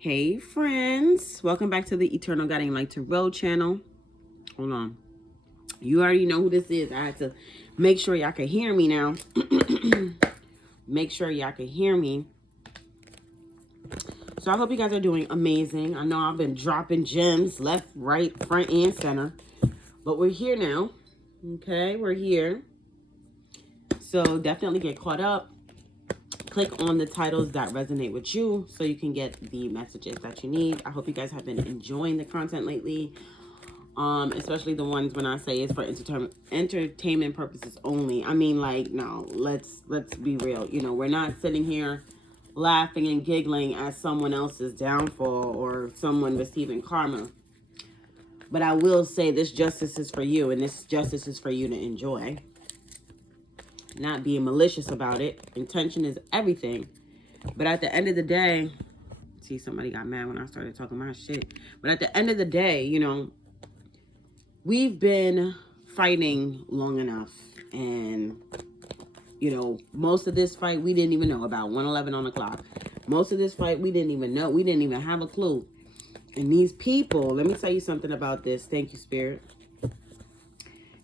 Hey friends, welcome back to the Eternal Guiding Light to Road channel. Hold on. You already know who this is. I had to make sure y'all can hear me now. Make sure y'all can hear me. So I hope you guys are doing amazing. I know I've been dropping gems left, right, front, and center. But we're here now. Okay, we're here. So definitely get caught up. Click on the titles that resonate with you so you can get the messages that you need. I hope you guys have been enjoying the content lately. Especially the ones when I say it's for entertainment purposes only. I mean, like, no, let's be real. You know, we're not sitting here laughing and giggling at someone else's downfall or someone receiving karma. But I will say this justice is for you, and this justice is for you to enjoy. Not being malicious about it. Intention is everything. But at the end of the day, see, somebody got mad when I started talking my shit. But at the end of the day, you know, we've been fighting long enough. And, you know, most of this fight we didn't even know about. 1:11 on the clock. Most of this fight we didn't even know. We didn't even have a clue. And these people, let me tell you something about this. Thank you, Spirit.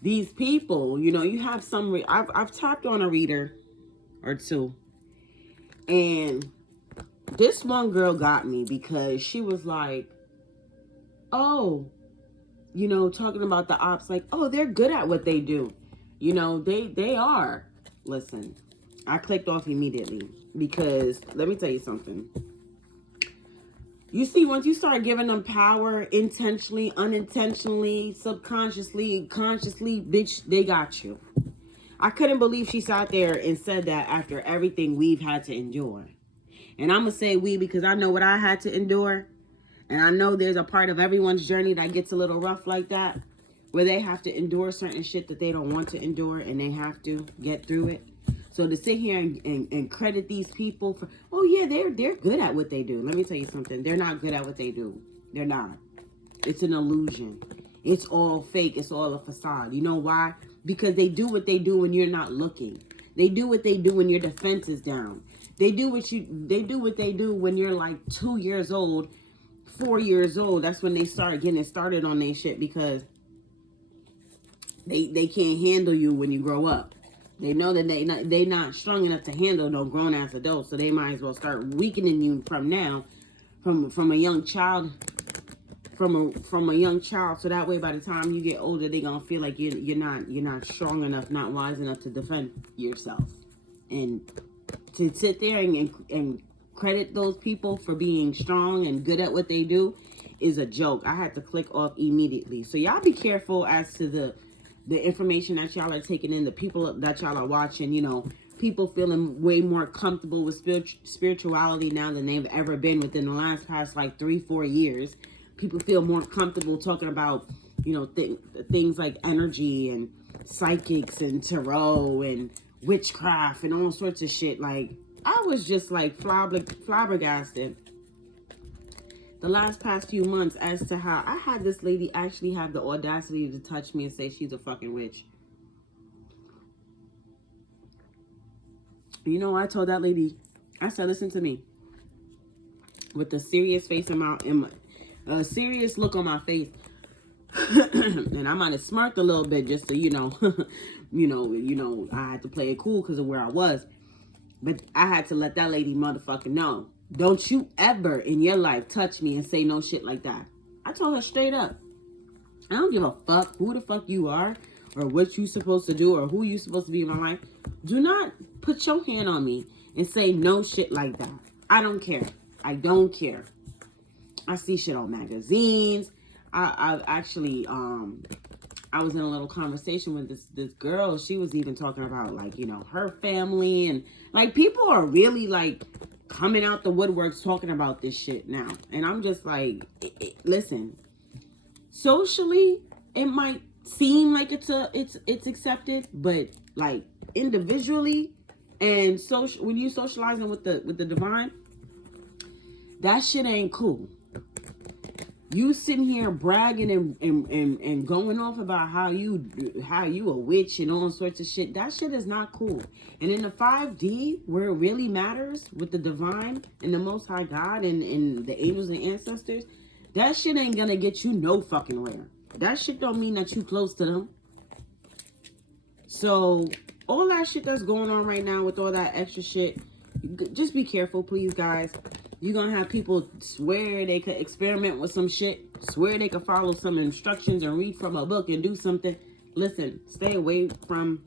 These people, you know, you have some... I've tapped on a reader or two. And this one girl got me because she was like, oh... you know, talking about the ops, like, oh, they're good at what they do. You know, they are. Listen, I clicked off immediately because let me tell you something. You see, once you start giving them power intentionally, unintentionally, subconsciously, consciously, bitch, they got you. I couldn't believe she sat there and said that after everything we've had to endure. And I'm going to say we because I know what I had to endure. And I know there's a part of everyone's journey that gets a little rough like that, where they have to endure certain shit that they don't want to endure, and they have to get through it. So to sit here and credit these people for, oh yeah, they're good at what they do. Let me tell you something. They're not good at what they do. They're not. It's an illusion. It's all fake. It's all a facade. You know why? Because they do what they do when you're not looking. They do what they do when your defense is down. They do what they do when you're like 2 years old, 4 years old. That's when they start getting started on their shit because they can't handle you when you grow up. They know that they not strong enough to handle no grown ass adults, so they might as well start weakening you from now, from a young child, from a young child. So that way, by the time you get older, they gonna feel like you're not strong enough, not wise enough to defend yourself, and to sit there and credit those people for being strong and good at what they do is a joke. I had to click off immediately. So y'all be careful as to the information that y'all are taking in, the people that y'all are watching. You know, people feeling way more comfortable with spirituality now than they've ever been within the past like 3-4 years. People feel more comfortable talking about, you know, things like energy and psychics and tarot and witchcraft and all sorts of shit. Like, I was just like flabbergasted the past few months as to how I had this lady actually have the audacity to touch me and say she's a fucking witch. You know, I told that lady, I said, listen to me. With a serious face a serious look on my face. And I might have smirked a little bit just to, you know, I had to play it cool because of where I was. But I had to let that lady motherfucking know. Don't you ever in your life touch me and say no shit like that. I told her straight up. I don't give a fuck who the fuck you are or what you supposed to do or who you supposed to be in my life. Do not put your hand on me and say no shit like that. I don't care. I don't care. I see shit on magazines. I've actually, I was in a little conversation with this girl. She was even talking about, like, you know, her family. And, like, people are really, like, coming out the woodworks talking about this shit now. And I'm just like, listen. Socially, it might seem like it's accepted. But, like, individually and when you socializing with the divine, that shit ain't cool. You sitting here bragging and going off about how you a witch and all sorts of shit. That shit is not cool. And in the 5D, where it really matters with the divine and the Most High God and the angels and ancestors, that shit ain't gonna get you no fucking where. That shit don't mean that you close to them. So all that shit that's going on right now with all that extra shit, just be careful, please, guys. You're going to have people swear they could experiment with some shit, swear they could follow some instructions and read from a book and do something. Listen, stay away from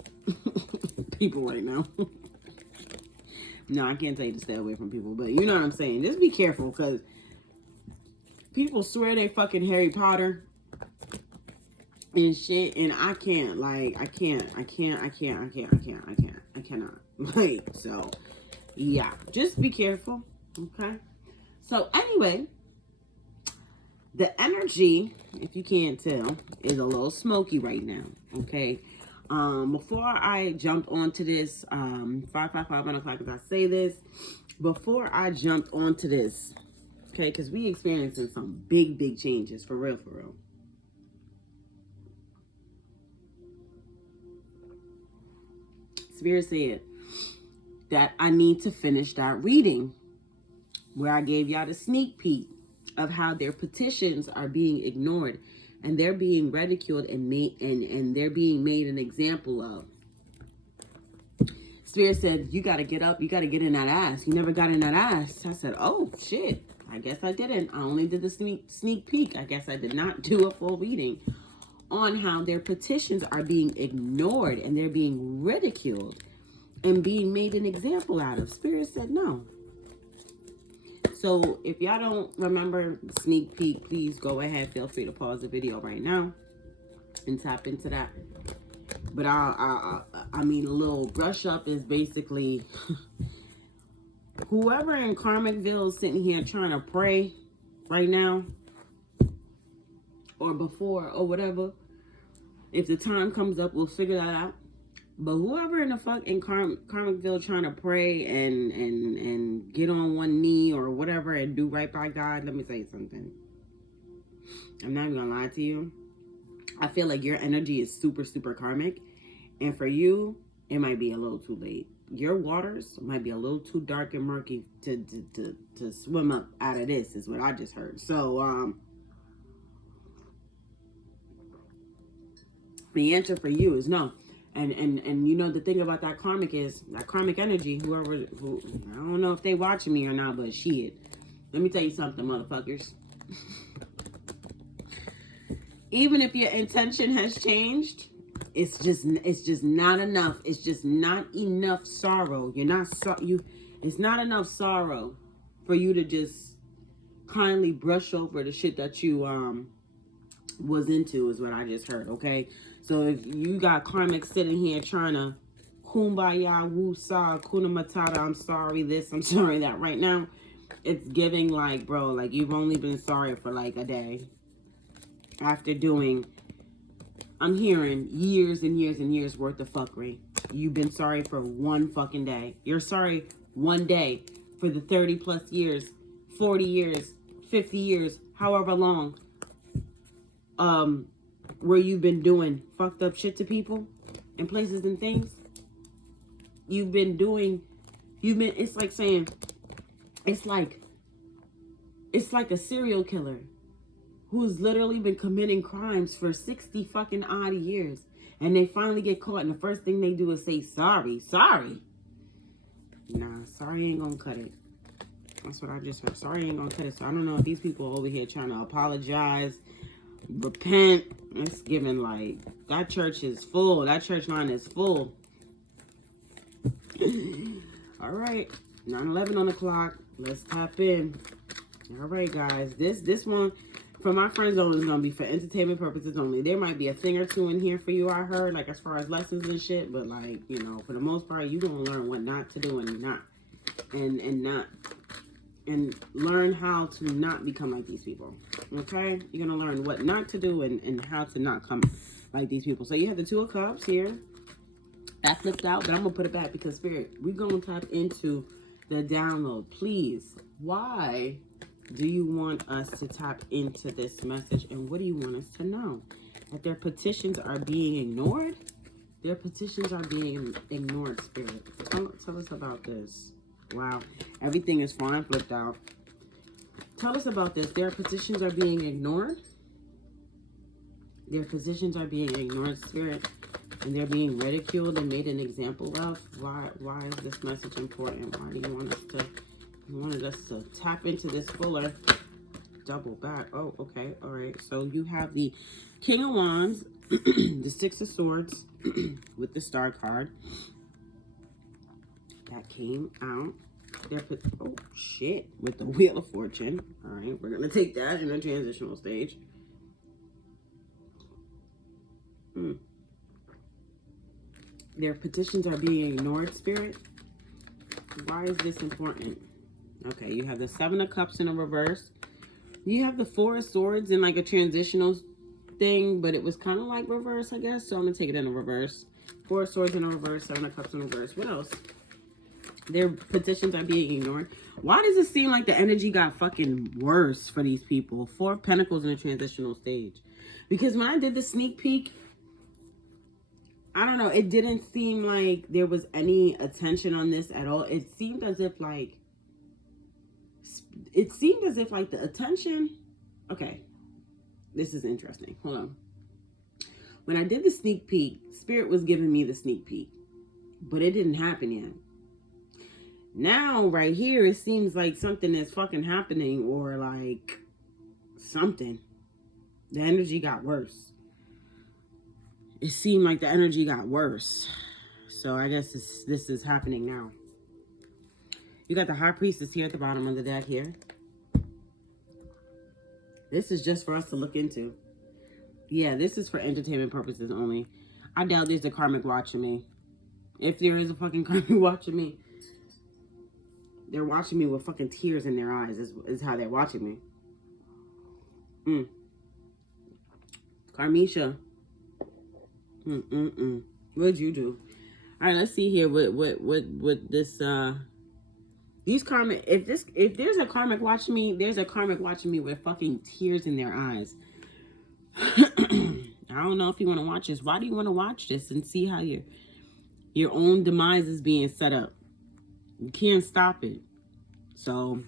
people right now. No, I can't tell you to stay away from people, but you know what I'm saying. Just be careful, because people swear they fucking Harry Potter and shit, and I can't. Like, I cannot. Like, so, yeah. Just be careful, okay? So anyway, the energy, if you can't tell, is a little smoky right now, okay? Before I jumped onto this, 555 1 o'clock, as I say this, before I jumped onto this, okay, because we experiencing some big changes, for real. Spirit said that I need to finish that reading where I gave y'all the sneak peek of how their petitions are being ignored and they're being ridiculed and made and they're being made an example of. Spirit said, you got to get up, you got to get in that ass. You never got in that ass. I said, oh shit, I guess I didn't. I only did the sneak peek. I guess I did not do a full reading on how their petitions are being ignored and they're being ridiculed and being made an example out of. Spirit said no. So if y'all don't remember sneak peek, please go ahead. Feel free to pause the video right now and tap into that. But I mean, a little brush up is basically whoever in Karmicville is sitting here trying to pray right now, or before, or whatever. If the time comes up, we'll figure that out. But whoever in the fuck in Karmicville trying to pray and get on one knee or whatever and do right by God, let me tell you something. I'm not even gonna lie to you. I feel like your energy is super karmic. And for you, it might be a little too late. Your waters might be a little too dark and murky to swim up out of this, is what I just heard. So, the answer for you is no. And you know, the thing about that karmic is, that karmic energy, who I don't know if they watching me or not, but shit. Let me tell you something, motherfuckers. Even if your intention has changed, it's just not enough. It's just not enough sorrow. It's not enough sorrow for you to just kindly brush over the shit that you was into, is what I just heard, okay? So if you got karmic sitting here trying to kumbaya, woo-sa, kuna matata, I'm sorry this, I'm sorry that, right now, it's giving like, bro, like you've only been sorry for like a day. After doing, I'm hearing years and years worth of fuckery. You've been sorry for one fucking day. You're sorry one day for the 30 plus years, 40 years, 50 years, however long, where you've been doing fucked up shit to people and places and things. It's like saying, it's like a serial killer who's literally been committing crimes for 60 fucking odd years. And they finally get caught and the first thing they do is say, sorry. Nah, sorry ain't gonna cut it. That's what I just heard. Sorry ain't gonna cut it. So I don't know if these people over here trying to apologize, repent. It's giving like, that church is full. That church line is full. All right, 9:11 on the clock. Let's tap in. All right, guys. This one, for my friends only, is gonna be for entertainment purposes only. There might be a thing or two in here for you, I heard, like as far as lessons and shit, but like, you know, for the most part, you gonna learn what not to do and not, and learn how to not become like these people. Okay? You're gonna learn what not to do and how to not come like these people. So you have the Two of Cups here. That flipped out, but I'm gonna put it back because Spirit, we're gonna tap into the download. Please, why do you want us to tap into this message? And what do you want us to know? That their petitions are being ignored? Their petitions are being ignored, Spirit. Tell us about this. Wow. Everything is fine flipped out. Tell us about this. Their petitions are being ignored. Their petitions are being ignored, Spirit. And they're being ridiculed and made an example of. Why is this message important? Why do you want us to... You wanted us to tap into this fuller. Double back. Oh, okay. All right. So you have the King of Wands, the Six of Swords with the Star card. That came out. Oh, shit. With the Wheel of Fortune. All right. We're going to take that in a transitional stage. Their petitions are being ignored, Spirit. Why is this important? Okay, you have the Seven of Cups in a reverse. You have the Four of Swords in like a transitional thing, but it was kind of like reverse, I guess. So I'm going to take it in a reverse. Four of Swords in a reverse, Seven of Cups in a reverse. What else? Their petitions are being ignored. Why does it seem like the energy got fucking worse for these people? Four of Pentacles in a transitional stage. Because when I did the sneak peek, I don't know, it didn't seem like there was any attention on this at all. It seemed as if like the attention... Okay, this is interesting. Hold on. When I did the sneak peek, Spirit was giving me the sneak peek, but it didn't happen yet. Now, right here, it seems like something is fucking happening, or like something. The energy got worse. It seemed like the energy got worse. So I guess this is happening now. You got the High Priestess here at the bottom of the deck here. This is just for us to look into. Yeah, this is for entertainment purposes only. I doubt there's a karmic watching me. If there is a fucking karmic watching me, they're watching me with fucking tears in their eyes is how they're watching me. Carmisha. What'd you do? All right, let's see here what this these karmic, if there's a karmic watching me, there's a karmic watching me with fucking tears in their eyes. I don't know if you want to watch this. Why do you want to watch this and see how your own demise is being set up? You can't stop it. So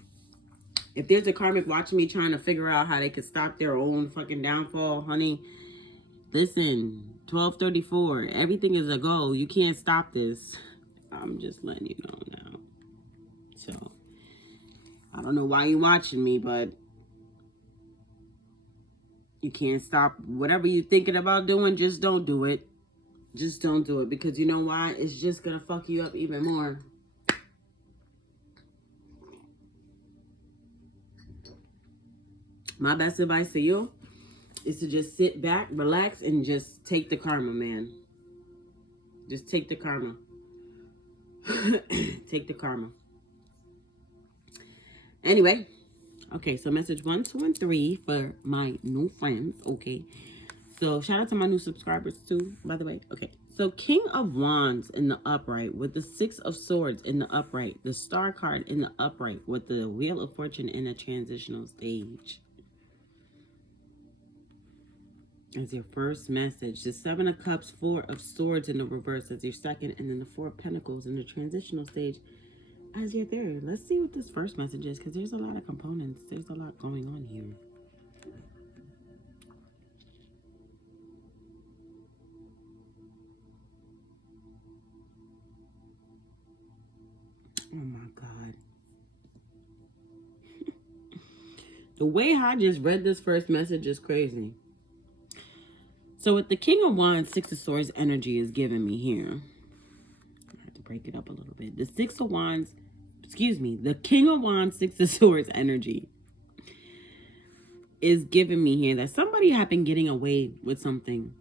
if there's a karmic watching me trying to figure out how they could stop their own fucking downfall, honey, listen. 1234. Everything is a go. You can't stop this. I'm just letting you know now. So, I don't know why you're watching me, but you can't stop whatever you're thinking about doing. Just don't do it. Just don't do it. Because you know why? It's just going to fuck you up even more. My best advice to you is to just sit back, relax, and just take the karma, man. Just take the karma. Take the karma. Anyway, okay, so message 1, 2, and 3 for my new friends, okay? So shout out to my new subscribers too, by the way. Okay, so King of Wands in the upright with the Six of Swords in the upright, the Star card in the upright with the Wheel of Fortune in a transitional stage. As your first message. The Seven of Cups, Four of Swords in the reverse as your second, and then the Four of Pentacles in the transitional stage as your third. Let's see what this first message is, because there's a lot of components. There's a lot going on here. Oh my God. The way I just read this first message is crazy. So with the King of Wands, Six of Swords energy is giving me here. I have to break it up a little bit. The Six of Wands, the King of Wands, Six of Swords energy is giving me here that somebody have been getting away with something.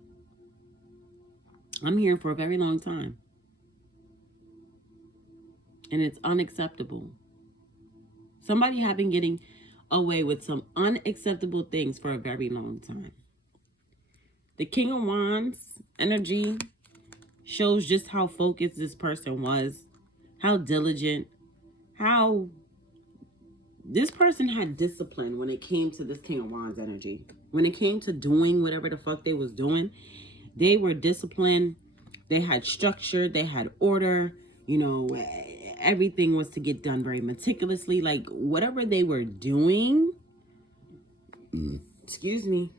I'm hearing for a very long time. And it's unacceptable. Somebody have been getting away with some unacceptable things for a very long time. The King of Wands energy shows just how focused this person was, how diligent, how this person had discipline when it came to this King of Wands energy. When it came to doing whatever the fuck they was doing, they were disciplined. They had structure. They had order. You know, everything was to get done very meticulously. Like, whatever they were doing, excuse me,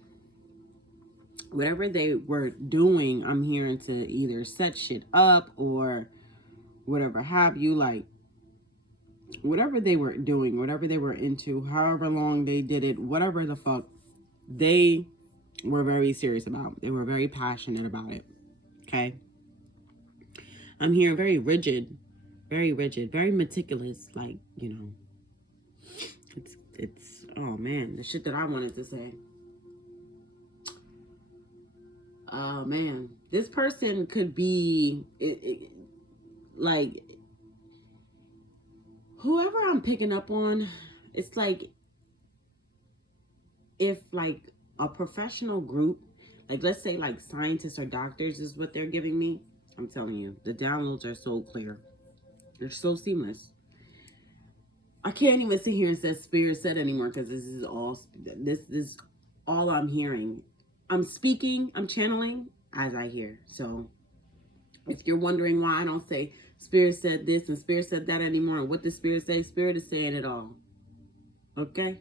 whatever they were doing, I'm hearing to either set shit up or whatever have you. Like, whatever they were doing, whatever they were into, however long they did it, whatever the fuck, they were very serious about. They were very passionate about it. Okay? I'm hearing very rigid, very meticulous. Like, you know, it's, oh man, the shit that I wanted to say. Oh man, this person could be, like, whoever I'm picking up on, it's like, if like a professional group, like let's say like scientists or doctors is what they're giving me, I'm telling you, the downloads are so clear. They're so seamless. I can't even sit here and say Spirit said anymore, because this is all I'm hearing. I'm speaking, I'm channeling as I hear. So if you're wondering why I don't say Spirit said this and Spirit said that anymore, and what the Spirit say, Spirit is saying it all. Okay?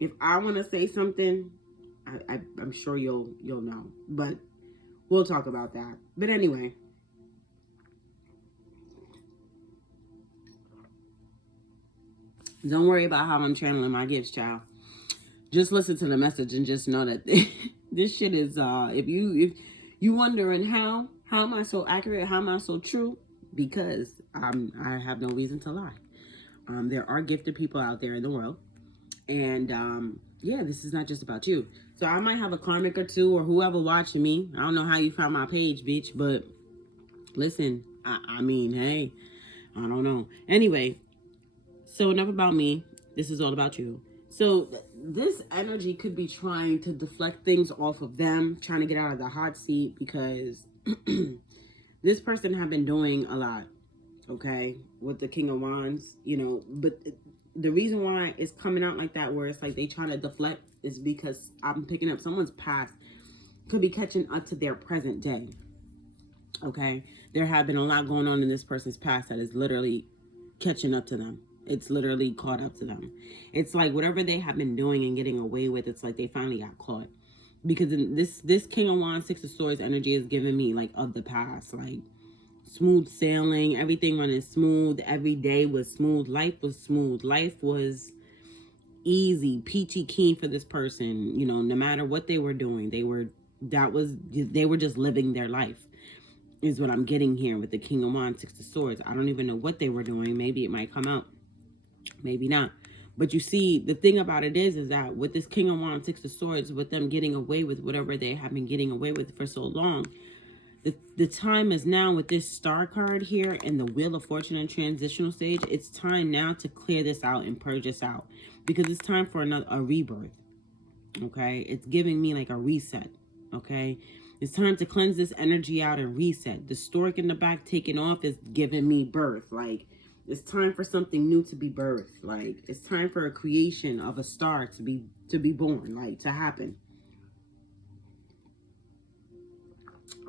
If I want to say something, I'm sure you'll know. But we'll talk about that. But anyway. Don't worry about how I'm channeling my gifts, child. Just listen to the message and just know that this shit is, if you wondering how am I so accurate, how am I so true? Because I have no reason to lie. There are gifted people out there in the world. And yeah, this is not just about you. So I might have a karmic or two, or whoever watching me. I don't know how you found my page, bitch, but listen, I mean, hey, I don't know. Anyway, so enough about me. This is all about you. So this energy could be trying to deflect things off of them, trying to get out of the hot seat, because this person have been doing a lot, okay, with the King of Wands, you know. But the reason why it's coming out like that, where it's like they trying to deflect, is because I'm picking up someone's past could be catching up to their present day, okay? There have been a lot going on in this person's past that is literally catching up to them. It's literally caught up to them. It's like whatever they have been doing and getting away with, it's like they finally got caught. Because in this King of Wands, Six of Swords energy is giving me like of the past, like smooth sailing, everything running smooth, every day was smooth, life was smooth, life was easy, peachy keen for this person. You know, no matter what they were doing, they were just living their life, is what I'm getting here with the King of Wands, Six of Swords. I don't even know what they were doing. Maybe it might come out, maybe not. But you see, the thing about it is that with this King of Wands, Six of Swords, with them getting away with whatever they have been getting away with for so long, the time is now with this Star card here and the Wheel of Fortune and transitional stage. It's time now to clear this out and purge this out, because it's time for a rebirth. Okay, it's giving me like a reset. Okay, it's time to cleanse this energy out and reset. The stork in the back taking off is giving me birth. Like, it's time for something new to be birthed. Like, it's time for a creation of a star to be born, like, to happen.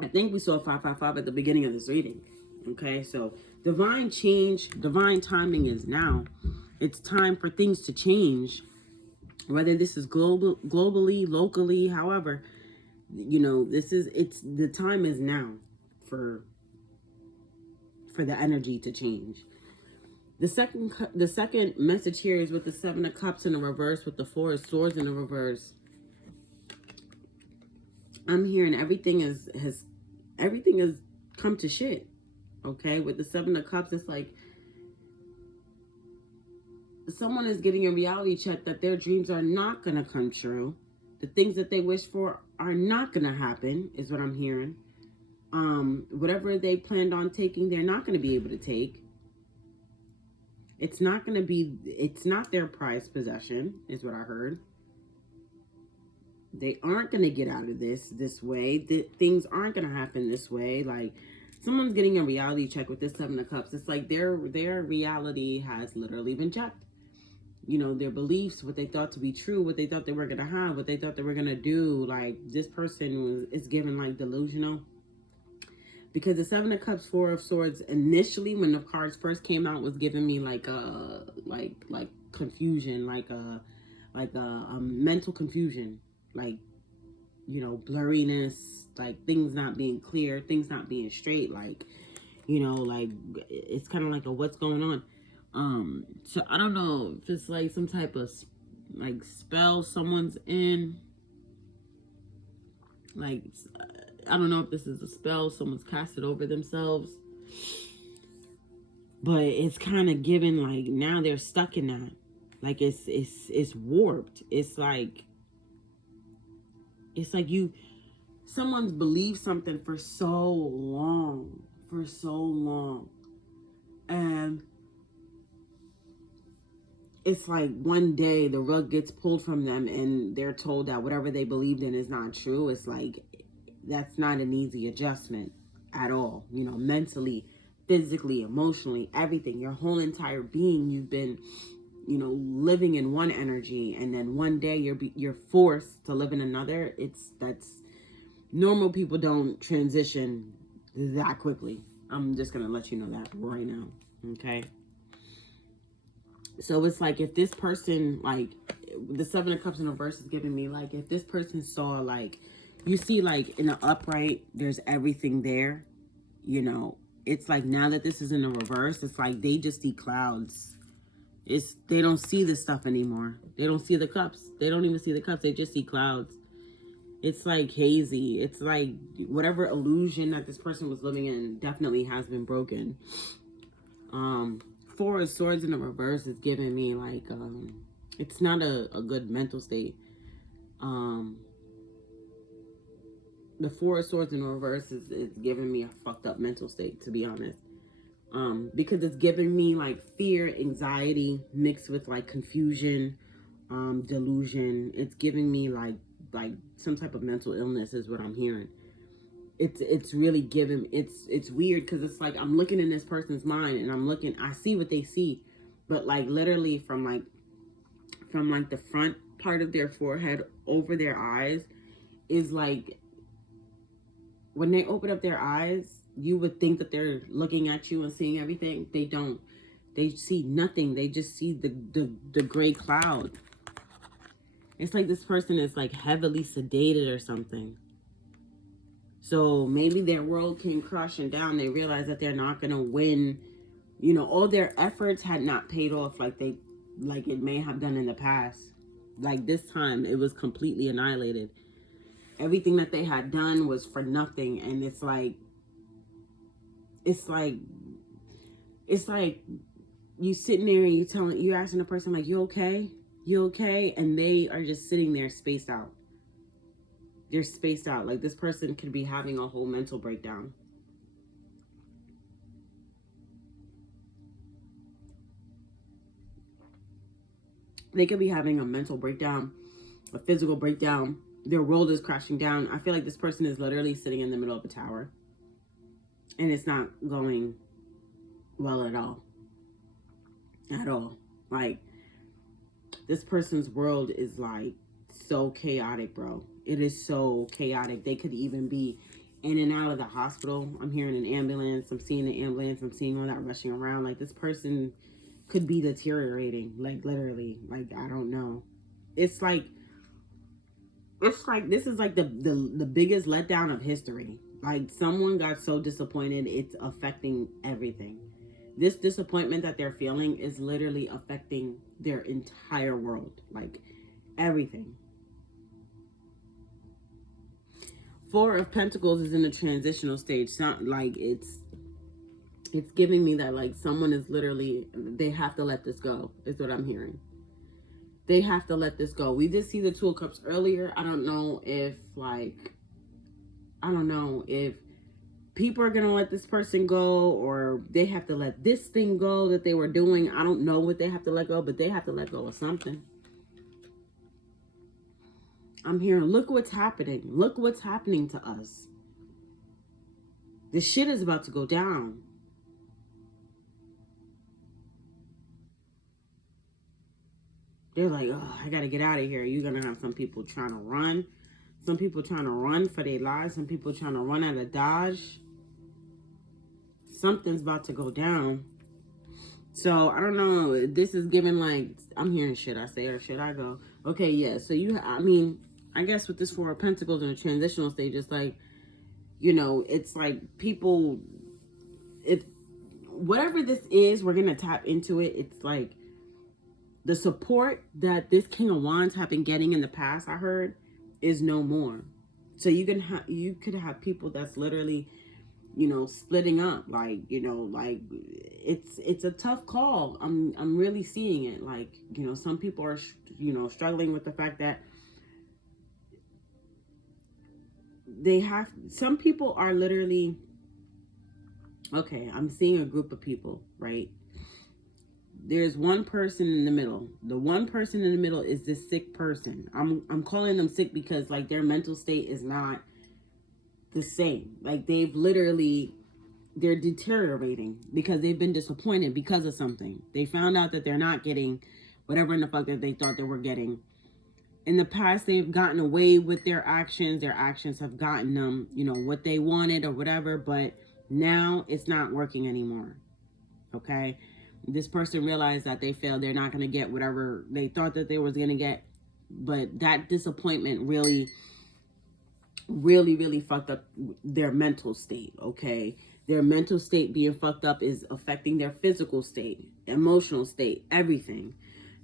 I think we saw 555 at the beginning of this reading. Okay, so divine change, divine timing is now. It's time for things to change, whether this is globally, locally, however, you know, the time is now for the energy to change. The second message here is with the Seven of Cups in the reverse, with the Four of Swords in the reverse. I'm hearing everything has come to shit. Okay, with the Seven of Cups, it's like someone is getting a reality check that their dreams are not gonna come true. The things that they wish for are not gonna happen, is what I'm hearing. Whatever they planned on taking, they're not gonna be able to take. It's not their prized possession, is what I heard. They aren't going to get out of this way. Things aren't going to happen this way. Like, Someone's getting a reality check with this Seven of Cups. It's like their reality has literally been checked. You know, their beliefs, what they thought to be true, what they thought they were going to have, what they thought they were going to do. Like, this person is given, like, delusional. Because the Seven of Cups, Four of Swords, initially, when the cards first came out, was giving me, like confusion, like a mental confusion. Like, you know, blurriness, like, things not being clear, things not being straight. Like, you know, like, it's kind of like a what's going on. So I don't know if it's like some type of like spell someone's in. Like, I don't know if this is a spell someone's casted over themselves. But it's kind of given like now they're stuck in that. Like it's warped. It's like someone's believed something for so long. And it's like one day the rug gets pulled from them and they're told that whatever they believed in is not true. It's like, that's not an easy adjustment at all. You know, mentally, physically, emotionally, everything. Your whole entire being, you've been, you know, living in one energy, and then one day you're forced to live in another. That's normal people don't transition that quickly. I'm just gonna let you know that right now. Okay. So it's like, if this person, like, the Seven of Cups in reverse is giving me, like, if this person saw, like, you see, like, in the upright, there's everything there, you know, it's like, now that this is in the reverse, it's like, they just see clouds. They don't see this stuff anymore. They don't see the cups. They don't even see the cups. They just see clouds. It's like hazy. It's like whatever illusion that this person was living in definitely has been broken. Four of Swords in the reverse is giving me like, it's not a good mental state. The Four of Swords in the reverse is giving me a fucked up mental state, to be honest. Because it's giving me like fear, anxiety, mixed with like confusion, delusion. It's giving me like some type of mental illness is what I'm hearing. It's really giving, it's weird, because it's like I'm looking in this person's mind and I see what they see, but like literally from the front part of their forehead over their eyes is like, when they open up their eyes, you would think that they're looking at you and seeing everything. They don't. They see nothing. They just see the gray cloud. It's like this person is like heavily sedated or something. So maybe their world came crashing down. They realize that they're not going to win. You know, all their efforts had not paid off like it may have done in the past. Like this time, it was completely annihilated. Everything that they had done was for nothing. And it's like you sitting there and you're asking the person like, you okay? You okay? And they are just sitting there spaced out. They're spaced out. Like this person could be having a whole mental breakdown. They could be having a mental breakdown, a physical breakdown. Their world is crashing down. I feel like this person is literally sitting in the middle of a tower. And it's not going well at all. At all. Like, this person's world is like so chaotic, bro. It is so chaotic. They could even be in and out of the hospital. I'm hearing an ambulance. I'm seeing the ambulance. I'm seeing all that rushing around. Like, this person could be deteriorating. Like, literally. Like, I don't know. It's like this is like the biggest letdown of history. Like, someone got so disappointed, it's affecting everything. This disappointment that they're feeling is literally affecting their entire world. Like, everything. Four of Pentacles is in the transitional stage. Not like it's giving me that like someone is literally, they have to let this go, is what I'm hearing. They have to let this go. We did see the Two of Cups earlier. I don't know if people are going to let this person go, or they have to let this thing go that they were doing. I don't know what they have to let go, but they have to let go of something. I'm hearing, look what's happening. Look what's happening to us. The shit is about to go down. They're like, oh, I gotta get out of here. You're gonna have some people trying to run. Some people trying to run for their lives. Some people trying to run out of Dodge. Something's about to go down. So, I don't know. This is giving like, I'm hearing should I say or should I go? Okay, yeah. So, I mean, I guess with this Four of Pentacles in a transitional stage, it's like, you know, it's like people, whatever this is, we're going to tap into it. It's like the support that this King of Wands have been getting in the past, I heard, is no more. So you could have people that's literally, you know, splitting up, like, you know, like it's a tough call. I'm really seeing it. Like, you know, some people are, you know, struggling with the fact that some people are literally, okay, I'm seeing a group of people, right? There's one person in the middle. The one person in the middle is this sick person. I'm calling them sick because like their mental state is not the same. Like they're deteriorating because they've been disappointed because of something. They found out that they're not getting whatever in the fuck that they thought they were getting. In the past, they've gotten away with their actions. Their actions have gotten them, you know, what they wanted or whatever. But now it's not working anymore. Okay? This person realized that they failed. They're not going to get whatever they thought that they was going to get. But that disappointment really fucked up their mental state, okay? Their mental state being fucked up is affecting their physical state, emotional state, everything.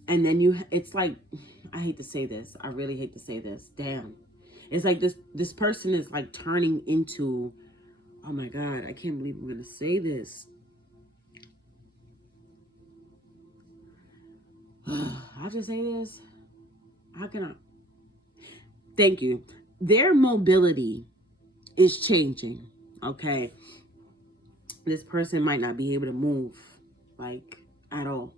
And then it's like, I hate to say this. I really hate to say this. Damn. It's like this person is like turning into, oh my God, I can't believe I'm going to say this. I'll just say this. How can I? Thank you. Their mobility is changing, okay? This person might not be able to move, like, at all,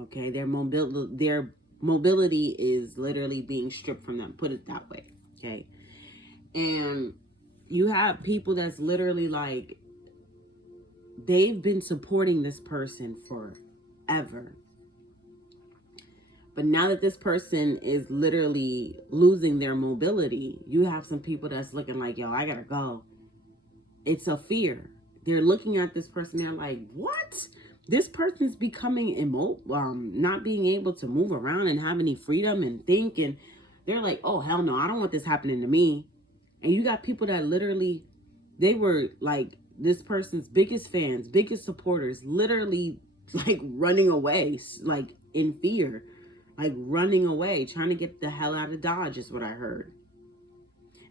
okay? Their mobility is literally being stripped from them, put it that way, okay? And you have people that's literally like, they've been supporting this person forever. But now that this person is literally losing their mobility, you have some people that's looking like, yo, I gotta go. It's a fear. They're looking at this person, they're like, what? This person's becoming not being able to move around and have any freedom and think. And they're like, oh, hell no, I don't want this happening to me. And you got people that literally, they were like this person's biggest fans, biggest supporters, literally like running away, like in fear. Like running away, trying to get the hell out of Dodge is what I heard.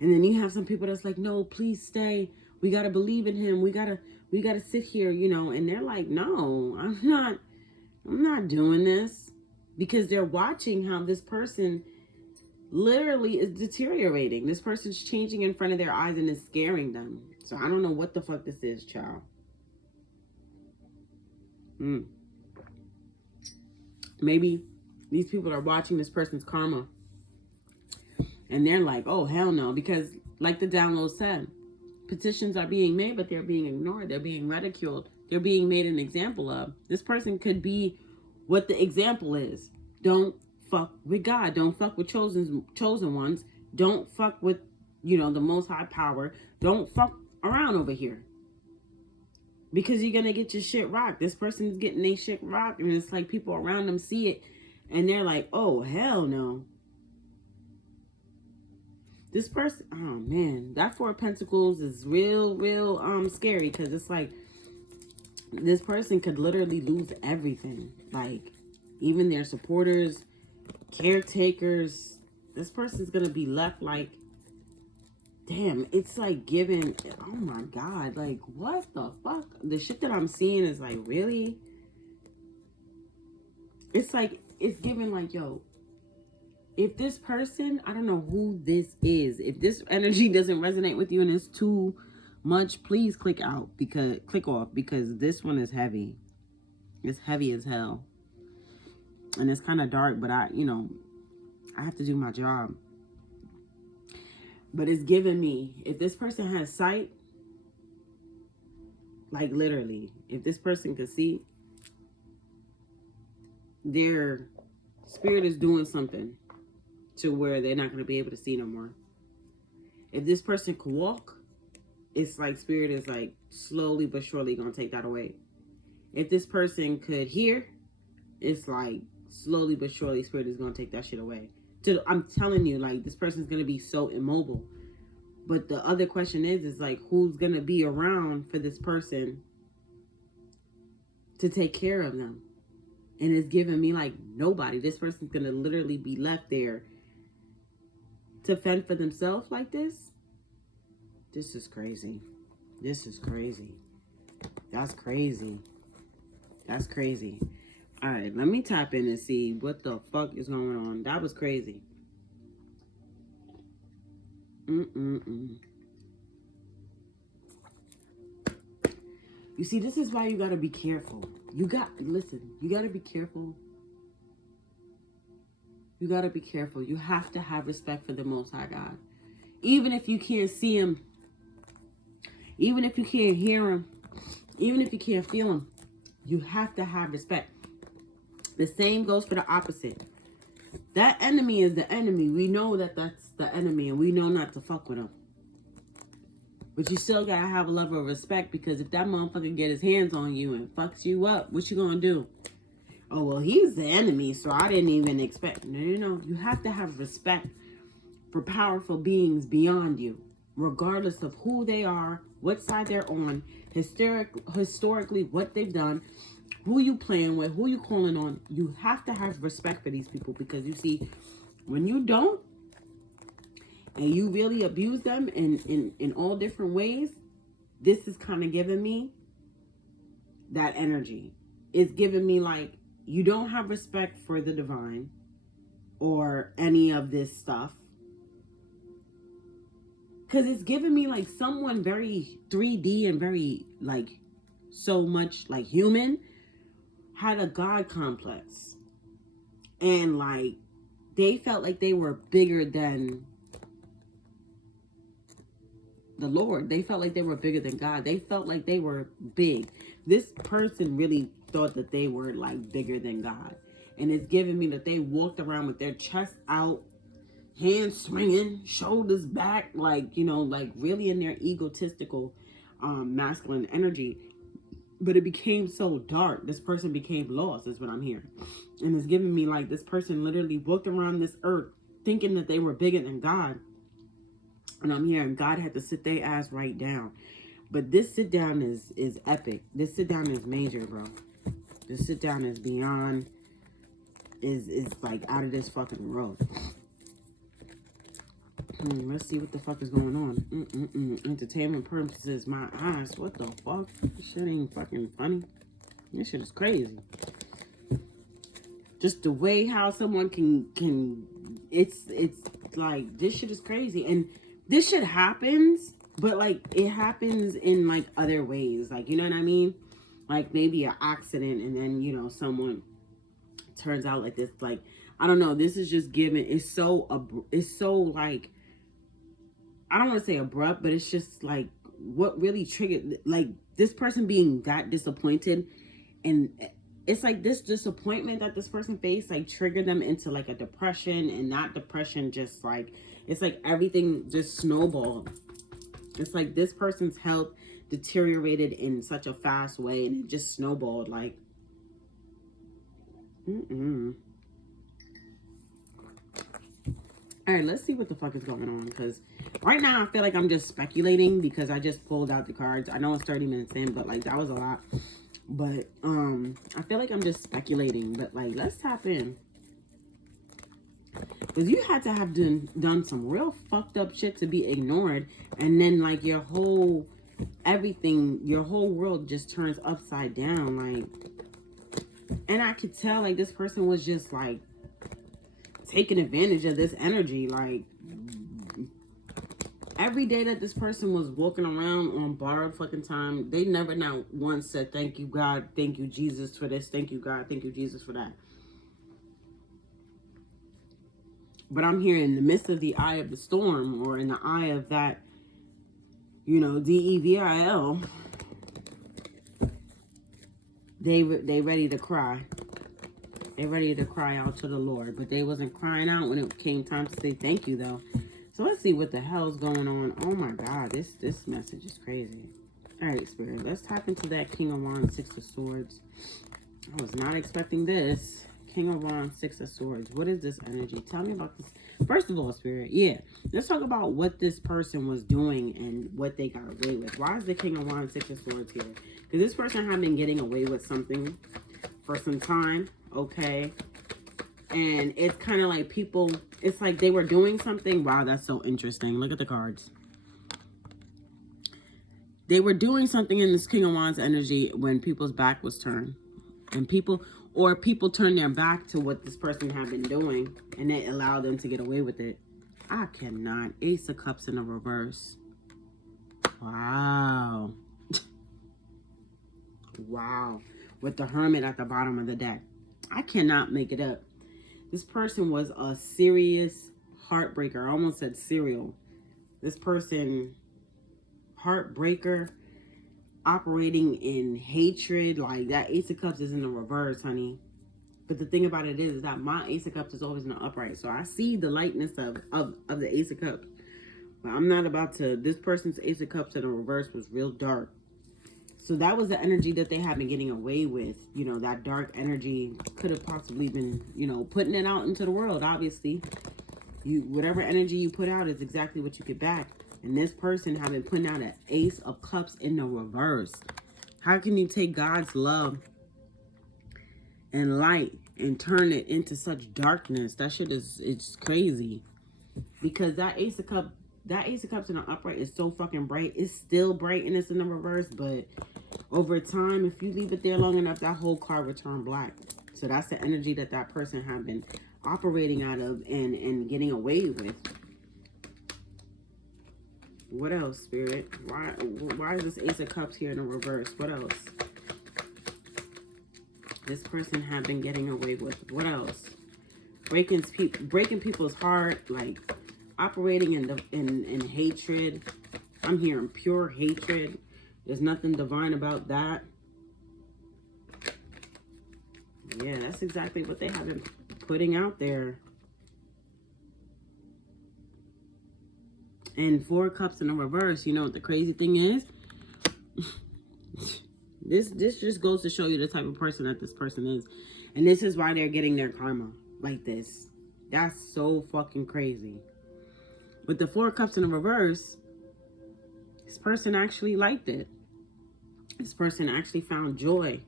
And then you have some people that's like, no, please stay. We got to believe in him. We got to sit here, you know, and they're like, no, I'm not doing this, because they're watching how this person literally is deteriorating. This person's changing in front of their eyes and is scaring them. So I don't know what the fuck this is, child. Maybe these people are watching this person's karma and they're like, oh, hell no. Because like the download said, petitions are being made, but they're being ignored. They're being ridiculed. They're being made an example of. This person could be what the example is. Don't fuck with God. Don't fuck with chosen ones. Don't fuck with, you know, the most high power. Don't fuck around over here. Because you're going to get your shit rocked. This person's getting their shit rocked. And it's like people around them see it. And they're like, oh, hell no. This person, oh man, that Four of Pentacles is real scary, because it's like this person could literally lose everything. Like even their supporters, caretakers. This person's going to be left like, damn, it's like giving, oh my God, like what the fuck? The shit that I'm seeing is like, really? It's like, it's giving like, yo, if this person, I don't know who this is, if this energy doesn't resonate with you and it's too much, please click off, because this one is heavy. It's heavy as hell. And it's kind of dark, but I have to do my job. But it's giving me, if this person has sight, Like literally, if this person could see, their spirit is doing something to where they're not going to be able to see no more. If this person could walk, it's like spirit is like slowly but surely going to take that away. If this person could hear, it's like slowly but surely spirit is going to take that shit away. I'm telling you, like, this person's going to be so immobile. But the other question is like, who's going to be around for this person to take care of them? And it's giving me like nobody. This person's going to literally be left there to fend for themselves like this. This is crazy. This is crazy. That's crazy. That's crazy. All right, let me tap in and see what the fuck is going on. That was crazy. You see, this is why you gotta be careful. Listen, you gotta be careful. You gotta be careful. You have to have respect for the Most High God. Even if you can't see him, even if you can't hear him, even if you can't feel him, you have to have respect. The same goes for the opposite. That enemy is the enemy. We know that that's the enemy, and we know not to fuck with him. But you still gotta have a level of respect, because if that motherfucker get his hands on you and fucks you up, what you gonna do? Oh, well, he's the enemy, so I didn't even expect. No. You have to have respect for powerful beings beyond you, regardless of who they are, what side they're on, historically what they've done, who you playing with, who you calling on. You have to have respect for these people, because you see, when you don't, and you really abuse them in all different ways, this is kind of giving me that energy. It's giving me like, you don't have respect for the divine or any of this stuff. Because it's giving me like someone very 3D and very like so much like human had a God complex. And like they felt like they were bigger than the Lord. They felt like they were bigger than God. They felt like they were big. This person really thought that they were like bigger than God. And it's giving me that they walked around with their chest out, hands swinging, shoulders back, like, you know, like really in their egotistical masculine energy. But it became so dark. This person became lost, is what I'm hearing. And it's giving me like this person literally walked around this earth thinking that they were bigger than God. And I'm hearing God had to sit their ass right down. But this sit down is epic. This sit down is major, bro. This sit down is beyond, is like out of this fucking world. Let's see what the fuck is going on. Entertainment purposes, my eyes. What the fuck? This shit ain't fucking funny. This shit is crazy. Just the way how someone can it's like, this shit is crazy. And this shit happens, but like it happens in like other ways. Like, you know what I mean? Like maybe an accident, and then, you know, someone turns out like this. Like, I don't know. This is just given. It's so like, I don't want to say abrupt, but it's just like what really triggered, like this person being that disappointed. And it's like this disappointment that this person faced, like triggered them into like a depression, and that depression just like, it's like everything just snowballed. It's like this person's health deteriorated in such a fast way, and it just snowballed like, All right, let's see what the fuck is going on, because right now I feel like I'm just speculating, because I just pulled out the cards. I know it's 30 minutes in, but like that was a lot. But I feel like I'm just speculating, but like let's tap in. Because you had to have done some real fucked up shit to be ignored, and then like your whole world just turns upside down. Like, and I could tell like this person was just like taking advantage of this energy. Like every day that this person was walking around on borrowed fucking time, they never not once said, thank you, God, thank you, Jesus, for this, thank you, God, thank you, Jesus, for that. But I'm here in the midst of the eye of the storm, or in the eye of that, you know, DEVIL. They ready to cry. They ready to cry out to the Lord, but they wasn't crying out when it came time to say thank you, though. So let's see what the hell's going on. Oh my God, this message is crazy. All right, Spirit, let's tap into that King of Wands, Six of Swords. I was not expecting this. King of Wands, Six of Swords. What is this energy? Tell me about this. First of all, Spirit, yeah. Let's talk about what this person was doing and what they got away with. Why is the King of Wands, Six of Swords here? Because this person had been getting away with something for some time, okay? And it's kind of like people, it's like they were doing something. Wow, that's so interesting. Look at the cards. They were doing something in this King of Wands energy when people's back was turned. And people turned their back to what this person had been doing, and it allowed them to get away with it. I cannot. Ace of Cups in the reverse. Wow. Wow. With the Hermit at the bottom of the deck. I cannot make it up. This person was a serious heartbreaker. I almost said serial. This person, heartbreaker, operating in hatred. Like, that Ace of Cups is in the reverse, honey. But the thing about it is that my Ace of Cups is always in the upright. So I see the lightness of the Ace of Cups. But I'm not about to... This person's Ace of Cups in the reverse was real dark. So that was the energy that they had been getting away with. You know, that dark energy could have possibly been, you know, putting it out into the world, obviously. Whatever energy you put out is exactly what you get back. And this person have been putting out an Ace of Cups in the reverse. How can you take God's love and light and turn it into such darkness? That shit is, it's crazy. Because that Ace of Cups in the upright is so fucking bright. It's still bright and it's in the reverse, but over time, if you leave it there long enough, that whole card will turn black. So that's the energy that that person have been operating out of and getting away with. What else, Spirit? Why is this Ace of Cups here in the reverse? What else? This person have been getting away with. What else? Breaking people's heart, like operating in hatred. I'm hearing pure hatred. There's nothing divine about that. Yeah, that's exactly what they have been putting out there. And Four Cups in the reverse. You know what the crazy thing is? This just goes to show you the type of person that this person is. And this is why they're getting their karma like this. That's so fucking crazy. With the Four Cups in the reverse, this person actually liked it. This person actually found joy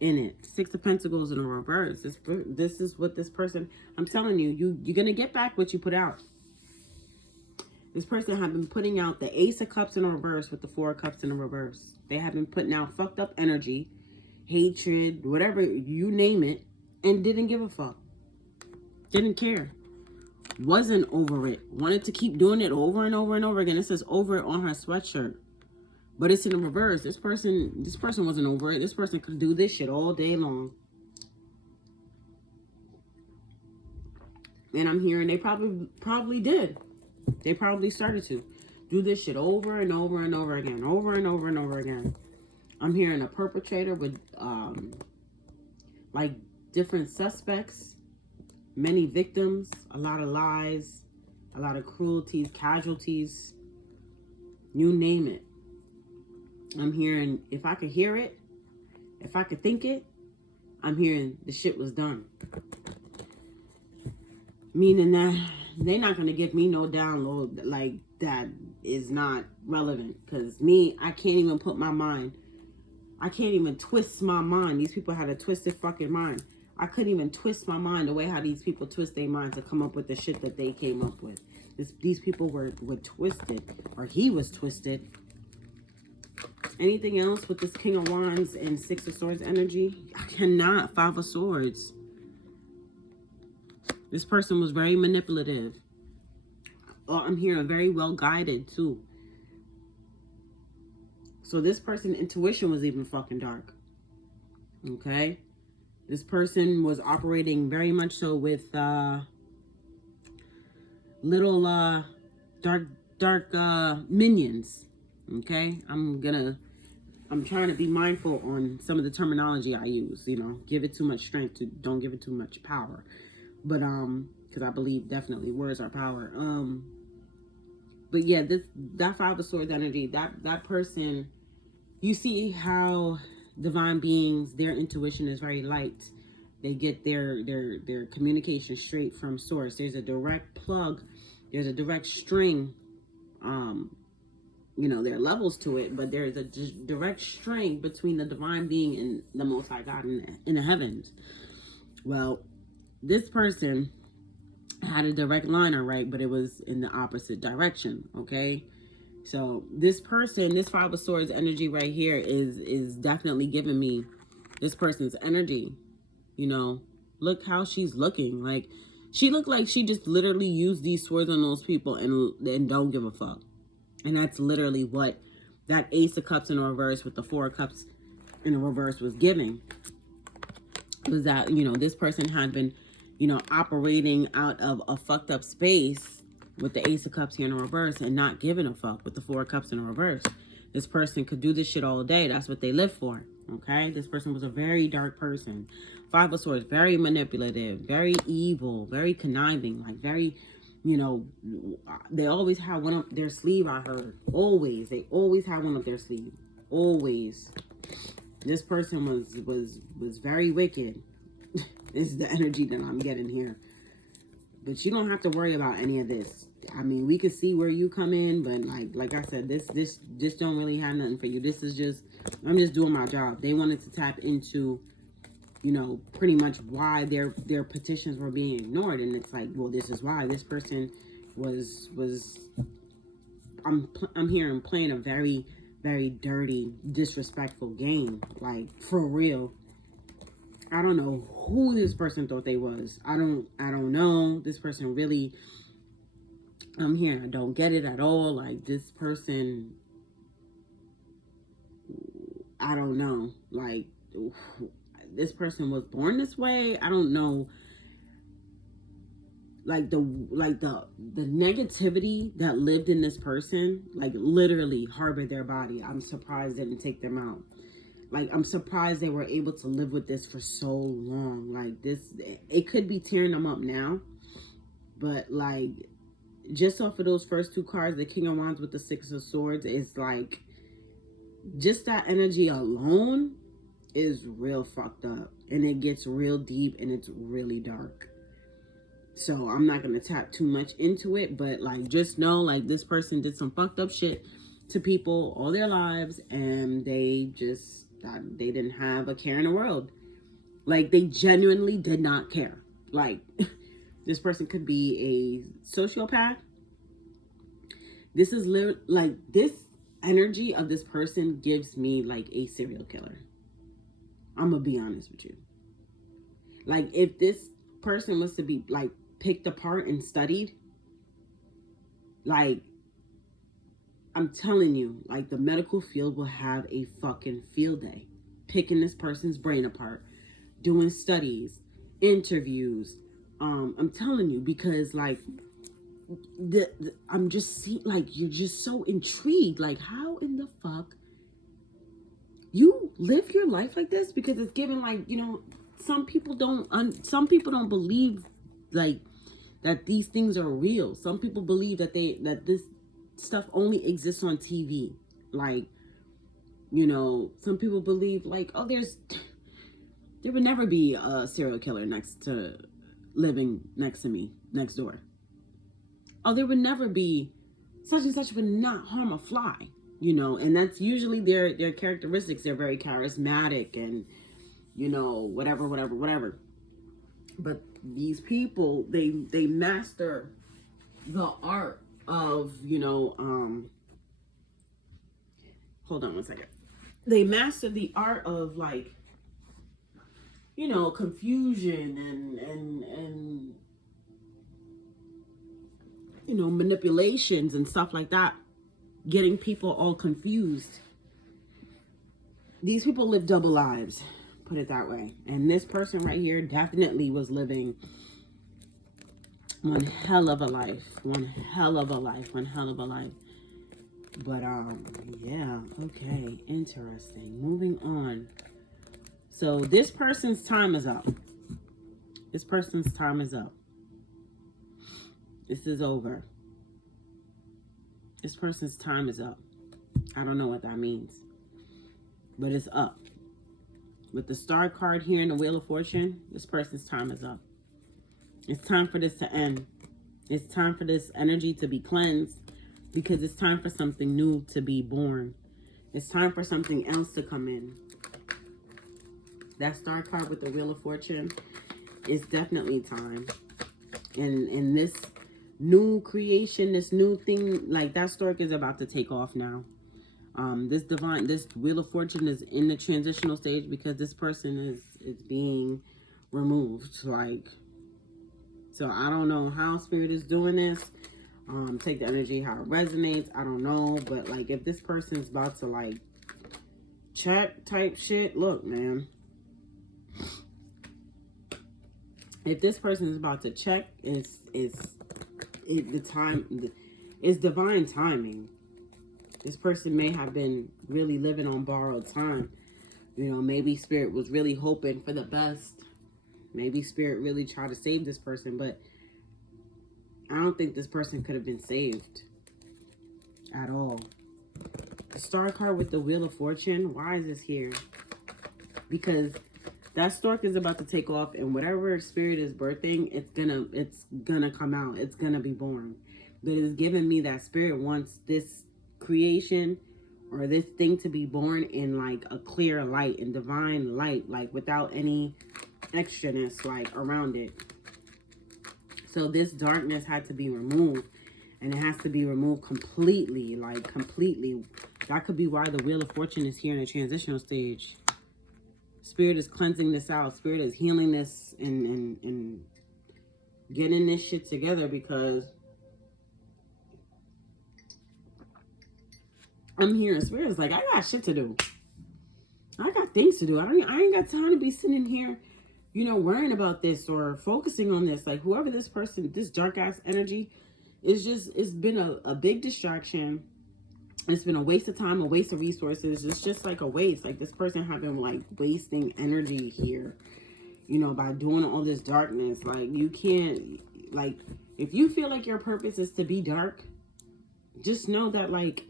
in it. Six of Pentacles in the reverse. This is what this person... I'm telling you, you're going to get back what you put out. This person have been putting out the Ace of Cups in the reverse with the Four Cups in the reverse. They have been putting out fucked up energy, hatred, whatever, you name it, and didn't give a fuck. Didn't care. Wasn't over it. Wanted to keep doing it over and over and over again. It says over it on her sweatshirt. But it's in the reverse. This person wasn't over it. This person could do this shit all day long. And I'm hearing they probably did. They probably started to do this shit over and over and over again. Over and over and over again. I'm hearing a perpetrator with like different suspects, many victims, a lot of lies, a lot of cruelties, casualties, you name it. I'm hearing, if I could hear it, if I could think it, I'm hearing the shit was done. Meaning that they're not going to give me no download like that is not relevant. Because me, I can't even put my mind. I can't even twist my mind. These people had a twisted fucking mind. I couldn't even twist my mind the way how these people twist their mind to come up with the shit that they came up with. These people were twisted. Or he was twisted. Anything else with this King of Wands and Six of Swords energy? I cannot. Five of Swords. This person was very manipulative. Oh, I'm hearing very well guided too. So this person's intuition was even fucking dark. Okay? This person was operating very much so with little dark minions. Okay? I'm gonna I'm trying to be mindful on some of the terminology I use, you know, give it too much strength, to don't give it too much power. But because I believe definitely words are power. But yeah, that Five of Swords energy, that person, you see how divine beings, their intuition is very light. They get their communication straight from source. There's a direct plug, there's a direct string. You know, there are levels to it, but there is a direct string between the divine being and the Most High God in the heavens. Well, this person had a direct line, all right, but it was in the opposite direction, okay? So this person, this Five of Swords energy right here is definitely giving me this person's energy. You know, look how she's looking. Like, she looked like she just literally used these swords on those people and don't give a fuck. And that's literally what that Ace of Cups in reverse with the Four of Cups in the reverse was giving. Was that, you know, this person had been, you know, operating out of a fucked up space with the Ace of Cups here in the reverse and not giving a fuck with the Four of Cups in the reverse. This person could do this shit all day. That's what they live for, okay? This person was a very dark person. Five of Swords, very manipulative, very evil, very conniving, like very, you know, they always have one up their sleeve, I heard. Always. They always have one up their sleeve. Always. This person was very wicked. This is the energy that I'm getting here. But you don't have to worry about any of this. I mean, we can see where you come in, but like I said, this don't really have nothing for you. This is just, I'm just doing my job. They wanted to tap into, you know, pretty much why their petitions were being ignored. And it's like, well, this is why. This person was I'm hearing playing a very, very dirty, disrespectful game. Like, for real. I don't know who this person thought they was. I don't know. This person really, I'm here. I don't get it at all. Like, this person, I don't know. Like, this person was born this way. I don't know. Like the negativity that lived in this person, like, literally harbored their body. I'm surprised they didn't take them out. Like, I'm surprised they were able to live with this for so long. Like, this, it could be tearing them up now, but like, just off of those first two cards, the King of Wands with the Six of Swords, is like, just that energy alone is real fucked up, and it gets real deep, and it's really dark. So I'm not gonna tap too much into it, but like, just know, like, this person did some fucked up shit to people all their lives, and they didn't have a care in the world. Like, they genuinely did not care. Like, this person could be a sociopath. This is like, this energy of this person gives me like a serial killer. I'm gonna be honest with you. Like, if this person was to be like picked apart and studied, like, I'm telling you, like, the medical field will have a fucking field day picking this person's brain apart, doing studies, interviews. I'm telling you, because like, I'm just seeing, like, you're just so intrigued. Like, how in the fuck you live your life like this? Because it's given, like, you know, some people don't believe, like, that these things are real. Some people believe that this stuff only exists on TV. Like, you know, some people believe, like, oh, there would never be a serial killer living next to me, next door. Oh, there would never be, such and such would not harm a fly, you know. And that's usually their characteristics. They're very charismatic and, you know, whatever. But these people, they master the art of, you know, hold on one second. They master the art of, like, you know, confusion and you know, manipulations and stuff like that, getting people all confused. These people live double lives, put it that way. And this person right here definitely was living one hell of a life. But, yeah, okay, interesting. Moving on. So, this person's time is up. This person's time is up. This is over. This person's time is up. I don't know what that means, but it's up. With the star card here in the Wheel of Fortune, this person's time is up. It's time for this to end. It's time for this energy to be cleansed, because it's time for something new to be born. It's time for something else to come in. That star card with the Wheel of Fortune is definitely time. And this new creation, this new thing, like that stork is about to take off now. This Wheel of Fortune is in the transitional stage because this person is being removed. Like, so I don't know how Spirit is doing this. Take the energy how it resonates. I don't know, but like if this person's about to like check type shit, look, man. If this person is about to check, it's divine timing. This person may have been really living on borrowed time. You know, maybe Spirit was really hoping for the best. Maybe Spirit really tried to save this person, but I don't think this person could have been saved at all. The star card with the Wheel of Fortune, why is this here? Because that stork is about to take off, and whatever Spirit is birthing, it's gonna come out. It's gonna be born. But it's giving me that Spirit wants this creation or this thing to be born in like a clear light and divine light, like without any extraness like around it. So this darkness had to be removed, and it has to be removed completely, like completely. That could be why the Wheel of Fortune is here in a transitional stage. Spirit is cleansing this out. Spirit is healing this and getting this shit together, because I'm hearing Spirit is like, I got shit to do. I got things to do. I ain't got time to be sitting here, you know, worrying about this or focusing on this. Like whoever this person, this dark ass energy is just, it's been a big distraction. It's been a waste of time, a waste of resources. It's just like a waste. Like this person have been like wasting energy here, you know, by doing all this darkness. Like you can't, like, if you feel like your purpose is to be dark, just know that like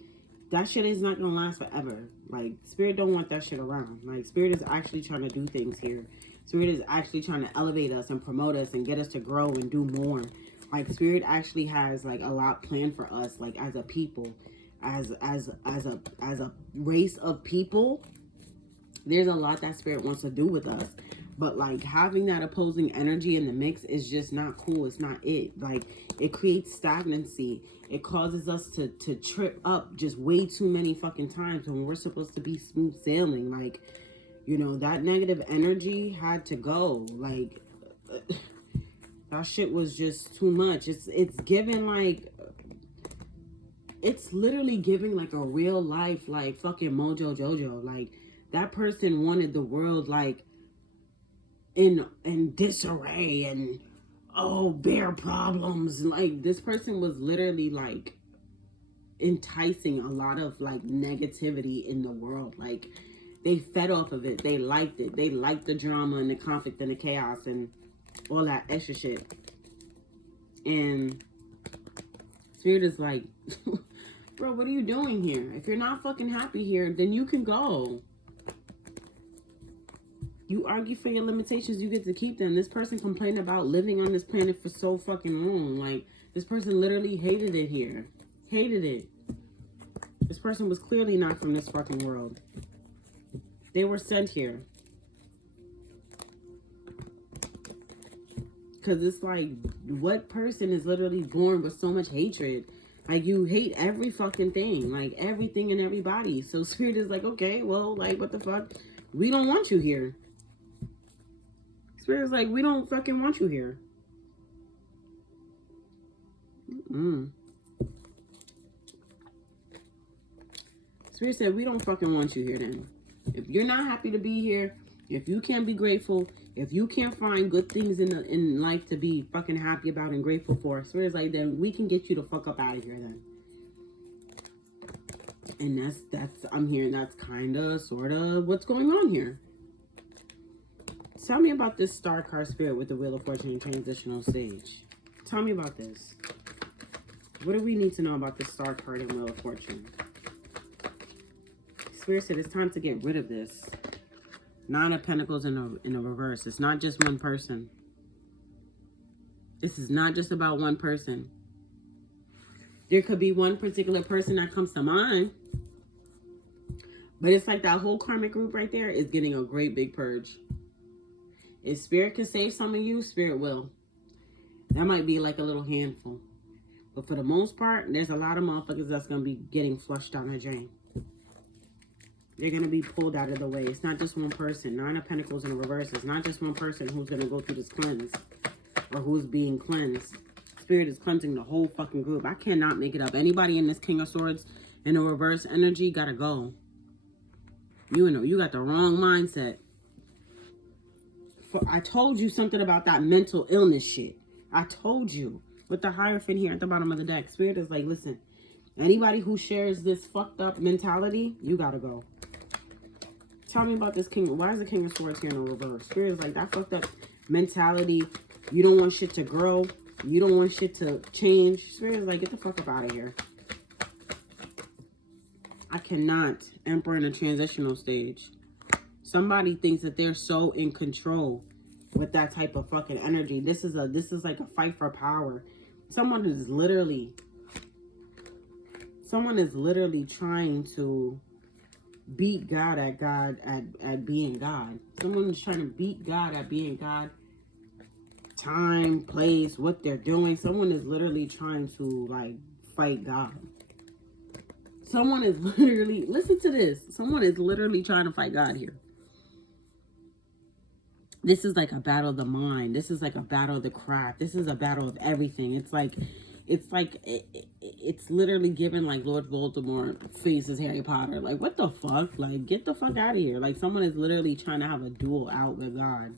that shit is not gonna last forever. Like Spirit don't want that shit around. Like Spirit is actually trying to do things here. Spirit is actually trying to elevate us and promote us and get us to grow and do more. Like Spirit actually has like a lot planned for us, like as a people, as a race of people. There's a lot that Spirit wants to do with us. But like having that opposing energy in the mix is just not cool. It's not it. Like it creates stagnancy. It causes us to trip up just way too many fucking times when we're supposed to be smooth sailing. Like, you know, that negative energy had to go. Like that shit was just too much. It's giving like, it's literally giving like a real life like fucking Mojo Jojo. Like that person wanted the world like in disarray and bare problems. Like this person was literally like enticing a lot of like negativity in the world. Like they fed off of it. They liked it. They liked the drama and the conflict and the chaos and all that extra shit. And Spirit is like, bro, what are you doing here? If you're not fucking happy here, then you can go. You argue for your limitations, you get to keep them. This person complained about living on this planet for so fucking long. Like, this person literally hated it here. Hated it. This person was clearly not from this fucking world. They were sent here. Because it's like, what person is literally born with so much hatred? Like, you hate every fucking thing. Like, everything and everybody. So Spirit is like, okay, well, like, what the fuck? We don't want you here. Spirit's like, we don't fucking want you here. Spirit said, we don't fucking want you here then. If you're not happy to be here, if you can't be grateful, if you can't find good things in life to be fucking happy about and grateful for, Spirit's like, then we can get you the fuck up out of here then. And I'm hearing that's kind of, sort of what's going on here. Tell me about this star card spirit with the Wheel of Fortune in transitional stage. Tell me about this. What do we need to know about this star card and Wheel of Fortune? Spirit said it's time to get rid of this. Nine of Pentacles in a reverse. It's not just one person. This is not just about one person. There could be one particular person that comes to mind. But it's like that whole karmic group right there is getting a great big purge. If Spirit can save some of you, Spirit will. That might be like a little handful. But for the most part, there's a lot of motherfuckers that's going to be getting flushed down the drain. They're going to be pulled out of the way. It's not just one person. Nine of Pentacles in a reverse. It's not just one person who's going to go through this cleanse. Or who's being cleansed. Spirit is cleansing the whole fucking group. I cannot make it up. Anybody in this King of Swords in a reverse energy gotta go. You know, you got the wrong mindset. I told you something about that mental illness shit. I told you. With the Hierophant here at the bottom of the deck. Spirit is like, listen. Anybody who shares this fucked up mentality, you gotta go. Tell me about this King. Why is the King of Swords here in a reverse? Spirit is like, that fucked up mentality. You don't want shit to grow. You don't want shit to change. Spirit is like, get the fuck up out of here. I cannot. Emperor in a transitional stage. Somebody thinks that they're so in control with that type of fucking energy. This is like a fight for power. Someone is literally trying to beat God at being God. Someone is trying to beat God at being God. Time, place, what they're doing. Someone is literally trying to like fight God. Someone is literally, listen to this. Someone is literally trying to fight God here. This is like a battle of the mind. This is like a battle of the craft. This is a battle of everything. It's literally given like Lord Voldemort faces Harry Potter. Like, what the fuck? Like, get the fuck out of here. Like, someone is literally trying to have a duel out with God.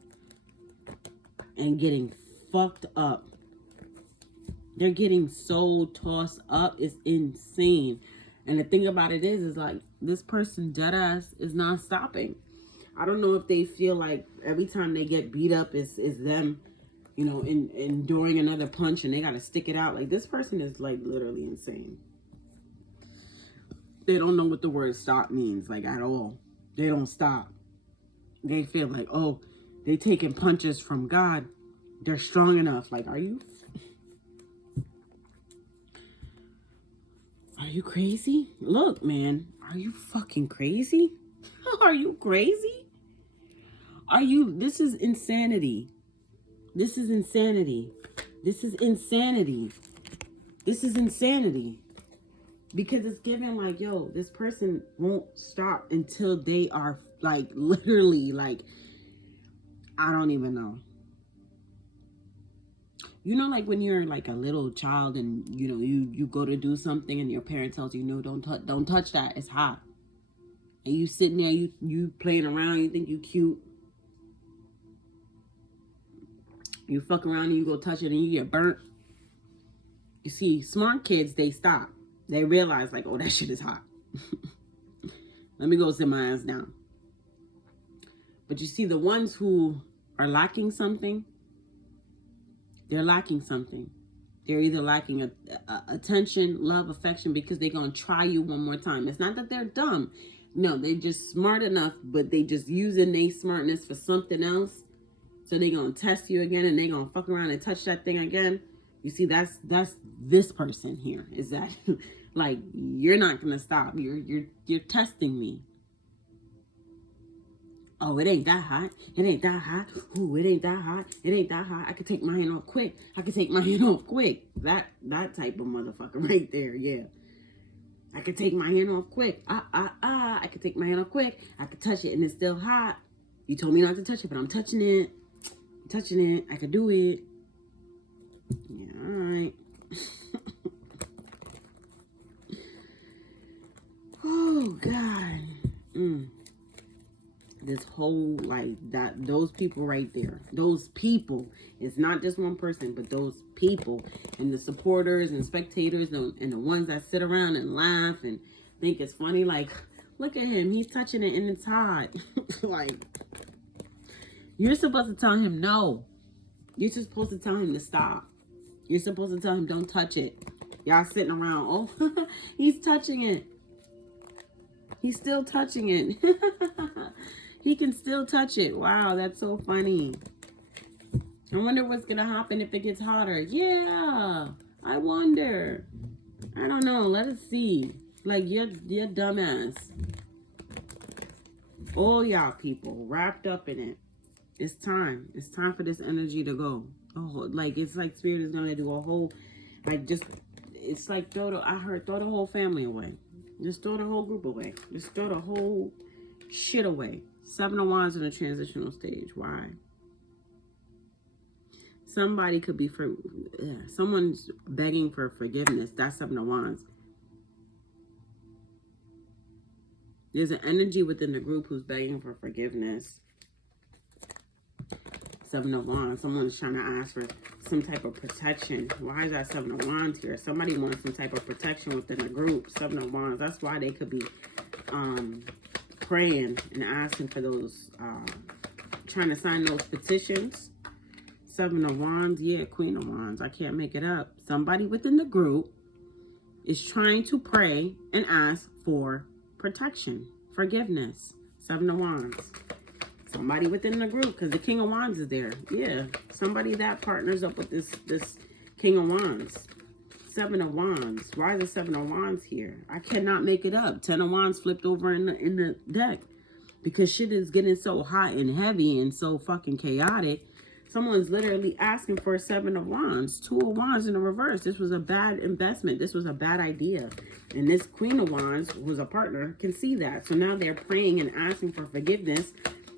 And getting fucked up. They're getting so tossed up. It's insane. And the thing about it is like, this person dead ass is not stopping. I don't know if they feel like every time they get beat up is them, you know, enduring another punch and they got to stick it out. Like, this person is like literally insane. They don't know what the word stop means, like, at all. They don't stop. They feel like, oh, they taking punches from God. They're strong enough. Like, are you crazy? Look, man, are you fucking crazy? Are you crazy? This is insanity. This is insanity. This is insanity. This is insanity. Because it's given like, yo, this person won't stop until they are like, literally like, I don't even know. You know, like when you're like a little child and, you know, you go to do something and your parent tells you, no, don't touch that. It's hot. And you sitting there, you playing around, you think you cute. You fuck around and you go touch it and you get burnt. You see, smart kids, they stop. They realize like, oh, that shit is hot. Let me go sit my ass down. But you see, the ones who are lacking something, they're lacking something. They're either lacking attention, love, affection, because they're going to try you one more time. It's not that they're dumb. No, they're just smart enough, but they just using their smartness for something else. So they're going to test you again and they're going to fuck around and touch that thing again. You see, that's this person here. Is that like, you're not going to stop. You're testing me. Oh, it ain't that hot. It ain't that hot. Ooh, it ain't that hot. It ain't that hot. I could take my hand off quick. I could take my hand off quick. That type of motherfucker right there, yeah. I could take my hand off quick. I could take my hand off quick. I could touch it and it's still hot. You told me not to touch it, but I'm touching it. I'm touching it. I could do it. Yeah, all right. Oh, God. This whole, like, that, those people right there, those people, it's not just one person, but those people and the supporters and spectators and the ones that sit around and laugh and think it's funny. Like, look at him. He's touching it and it's hot. Like, you're supposed to tell him no. You're supposed to tell him to stop. You're supposed to tell him don't touch it. Y'all sitting around. Oh, he's touching it. He's still touching it. He can still touch it. Wow, that's so funny. I wonder what's going to happen if it gets hotter. Yeah, I wonder. I don't know. Let us see. Like, you're dumbass. All y'all people wrapped up in it. It's time. It's time for this energy to go. Oh, like, it's like Spirit is going to do a whole, like, just, it's like, throw the whole family away. Just throw the whole group away. Just throw the whole shit away. 7 of Wands in a transitional stage. Why? Somebody could be someone's begging for forgiveness. That's 7 of Wands. There's an energy within the group who's begging for forgiveness. 7 of Wands. Someone's trying to ask for some type of protection. Why is that 7 of Wands here? Somebody wants some type of protection within the group. 7 of Wands. That's why they could be praying and asking for those, trying to sign those petitions. 7 of Wands. Yeah, Queen of Wands. I can't make it up. Somebody within the group is trying to pray and ask for protection, forgiveness. 7 of Wands. Somebody within the group, because the King of Wands is there. Yeah, somebody that partners up with this King of Wands. 7 of Wands. Why is the 7 of Wands here? I cannot make it up. 10 of Wands flipped over in the deck. Because shit is getting so hot and heavy and so fucking chaotic. Someone's literally asking for a 7 of Wands. 2 of Wands in the reverse. This was a bad investment. This was a bad idea. And this Queen of Wands, who's a partner, can see that. So now they're praying and asking for forgiveness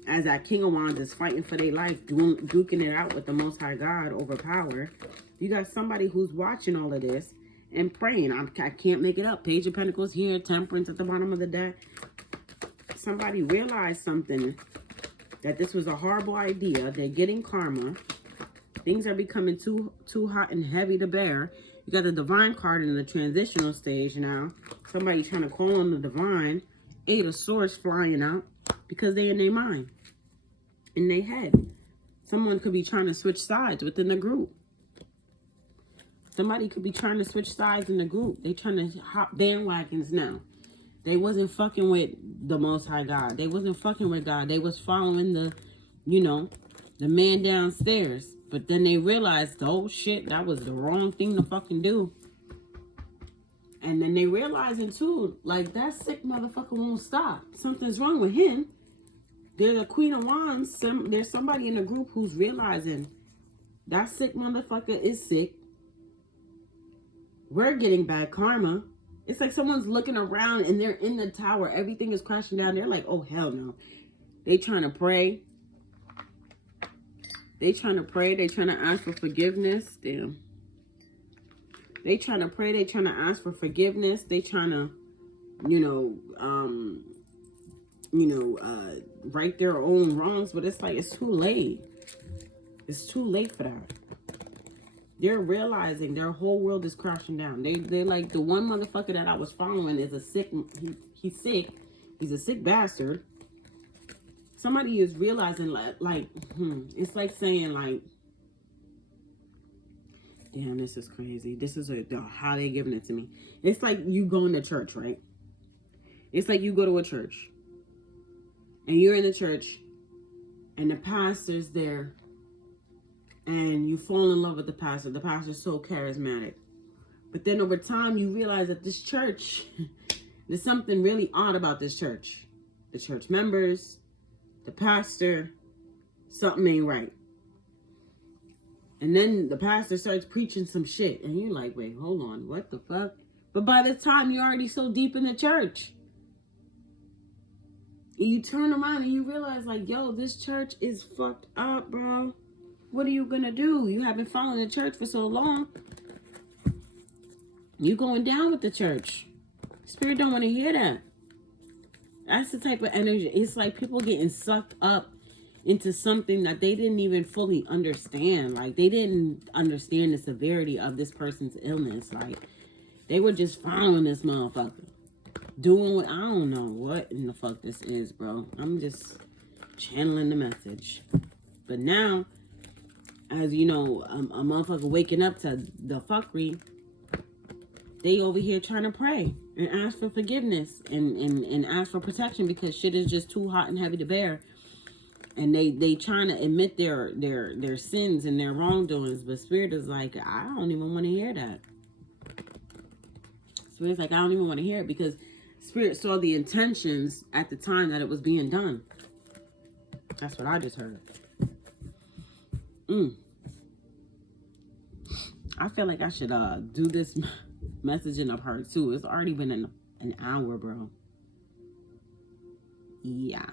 as that King of Wands is fighting for their life, duking it out with the Most High God over power. You got somebody who's watching all of this and praying. I can't make it up. Page of Pentacles here, Temperance at the bottom of the deck. Somebody realized something, that this was a horrible idea. They're getting karma. Things are becoming too hot and heavy to bear. You got the Divine card in the transitional stage now. Somebody trying to call on the Divine. 8 of Swords flying out because they in their mind, in their head. Someone could be trying to switch sides within the group. Somebody could be trying to switch sides in the group. They trying to hop bandwagons now. They wasn't fucking with the Most High God. They wasn't fucking with God. They was following the, the man downstairs. But then they realized, oh shit, that was the wrong thing to fucking do. And then they realizing too, like, that sick motherfucker won't stop. Something's wrong with him. There's a Queen of Wands. There's somebody in the group who's realizing that sick motherfucker is sick. We're getting bad karma. It's like someone's looking around and they're in the tower. Everything is crashing down. They're like, oh, hell no. They trying to pray. They trying to pray. They trying to ask for forgiveness. Damn. They trying to pray. They trying to ask for forgiveness. They trying to, right their own wrongs. But it's like, it's too late. It's too late for that. They're realizing their whole world is crashing down. They're like, the one motherfucker that I was following is a sick, he's sick. He's a sick bastard. Somebody is realizing, it's like saying, like, damn, this is crazy. This is how they giving it to me. It's like you going to church, right? It's like you go to a church. And you're in the church. And the pastor's there. And you fall in love with the pastor. The pastor's so charismatic. But then over time, you realize that this church, there's something really odd about this church. The church members, the pastor, something ain't right. And then the pastor starts preaching some shit. And you're like, wait, hold on. What the fuck? But by the time you're already so deep in the church, you turn around and you realize, like, yo, this church is fucked up, bro. What are you gonna do? You haven't followed the church for so long. You going down with the church. Spirit don't want to hear that. That's the type of energy. It's like people getting sucked up into something that they didn't even fully understand. Like, they didn't understand the severity of this person's illness. Like, they were just following this motherfucker. doing what, I don't know what in the fuck this is, bro. I'm just channeling the message. But now, as you know, a motherfucker waking up to the fuckery, they over here trying to pray and ask for forgiveness and ask for protection because shit is just too hot and heavy to bear. And they trying to admit their sins and their wrongdoings. But Spirit is like, I don't even want to hear that. Spirit's like, I don't even want to hear it because Spirit saw the intentions at the time that it was being done. That's what I just heard. I feel like I should do this message in a part 2. It's already been an hour, bro. Yeah.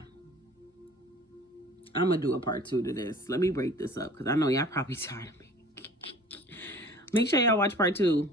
I'm going to do a part 2 to this. Let me break this up because I know y'all probably tired of me. Make sure y'all watch part 2.